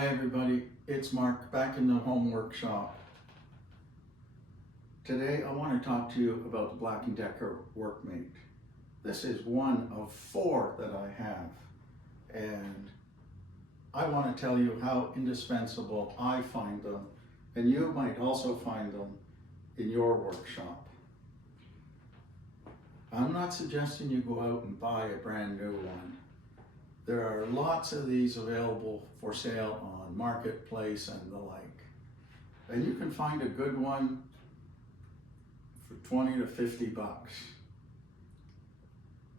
Hi everybody, it's Mark back in the home workshop. Today I want to talk to you about the Black Decker Workmate. This is one of 4 that I have, and I want to tell you how indispensable I find them, and you might also find them in your workshop. I'm not suggesting you go out and buy a brand new one. There are lots of these available for sale on Marketplace and the like. And you can find a good one for 20 to 50 bucks.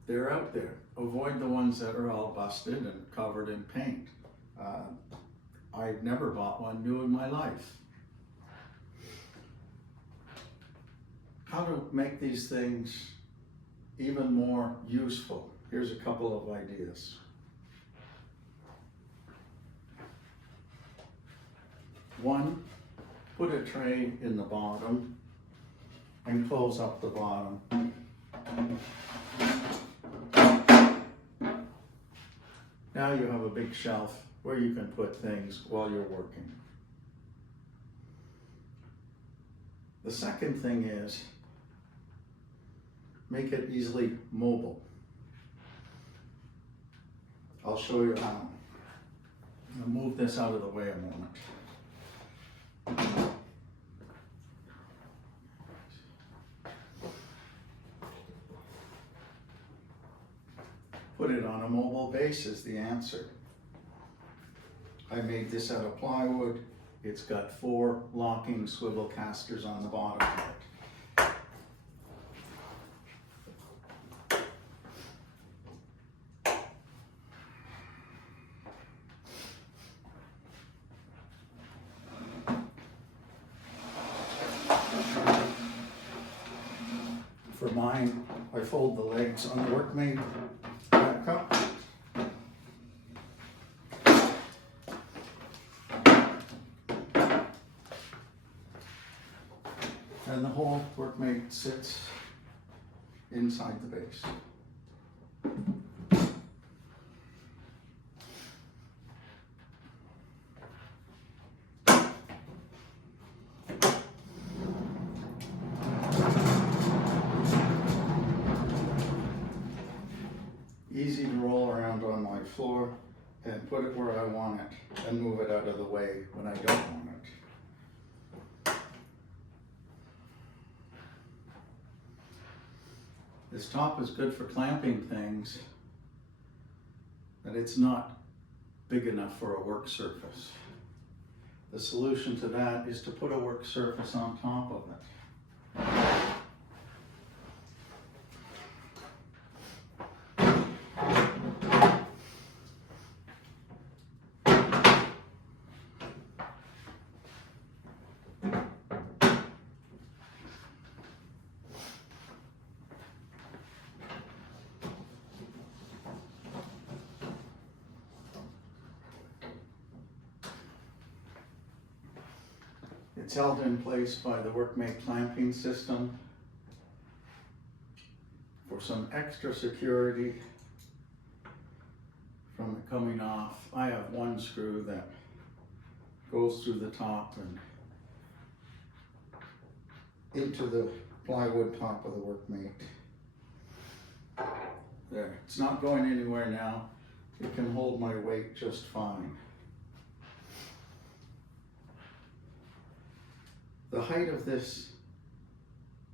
They're out there. Avoid the ones that are all busted and covered in paint. I've never bought one new in my life. How to make these things even more useful. Here's a couple of ideas. One, put a tray in the bottom and close up the bottom. Now you have a big shelf where you can put things while you're working. The second thing is, make it easily mobile. I'll show you how. I'll move this out of the way a moment. Put it on a mobile base is the answer. I made this out of plywood. It's got 4 locking swivel casters on the bottom of it. For mine, I fold the legs on the Workmate back up. And the whole Workmate sits inside the base. Easy to roll around on my floor and put it where I want it and move it out of the way when I don't want it. This top is good for clamping things, but it's not big enough for a work surface. The solution to that is to put a work surface on top of it. It's held in place by the Workmate clamping system. For some extra security from it coming off, I have one screw that goes through the top and into the plywood top of the Workmate. There, it's not going anywhere now. It can hold my weight just fine. The height of this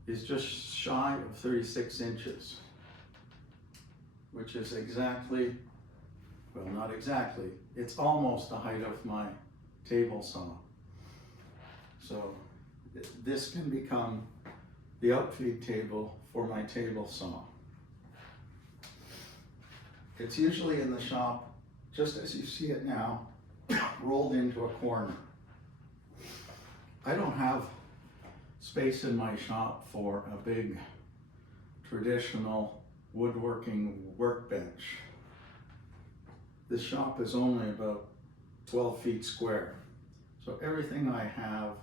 is just shy of 36 inches, which is exactly, well, not exactly, it's almost the height of my table saw. So this can become the outfeed table for my table saw. It's usually in the shop, just as you see it now, rolled into a corner. I don't have space in my shop for a big traditional woodworking workbench. This shop is only about 12 feet square. So everything I have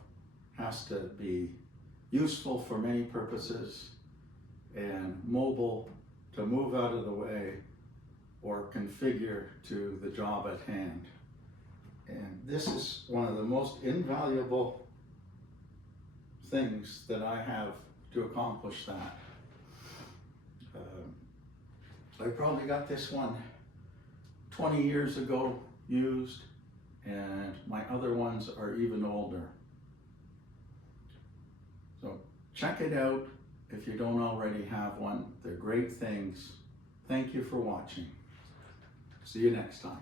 has to be useful for many purposes and mobile to move out of the way or configure to the job at hand. And this is one of the most invaluable things that I have to accomplish that. I probably got this one 20 years ago used, and my other ones are even older. So check it out if you don't already have one. They're great things. Thank you for watching. See you next time.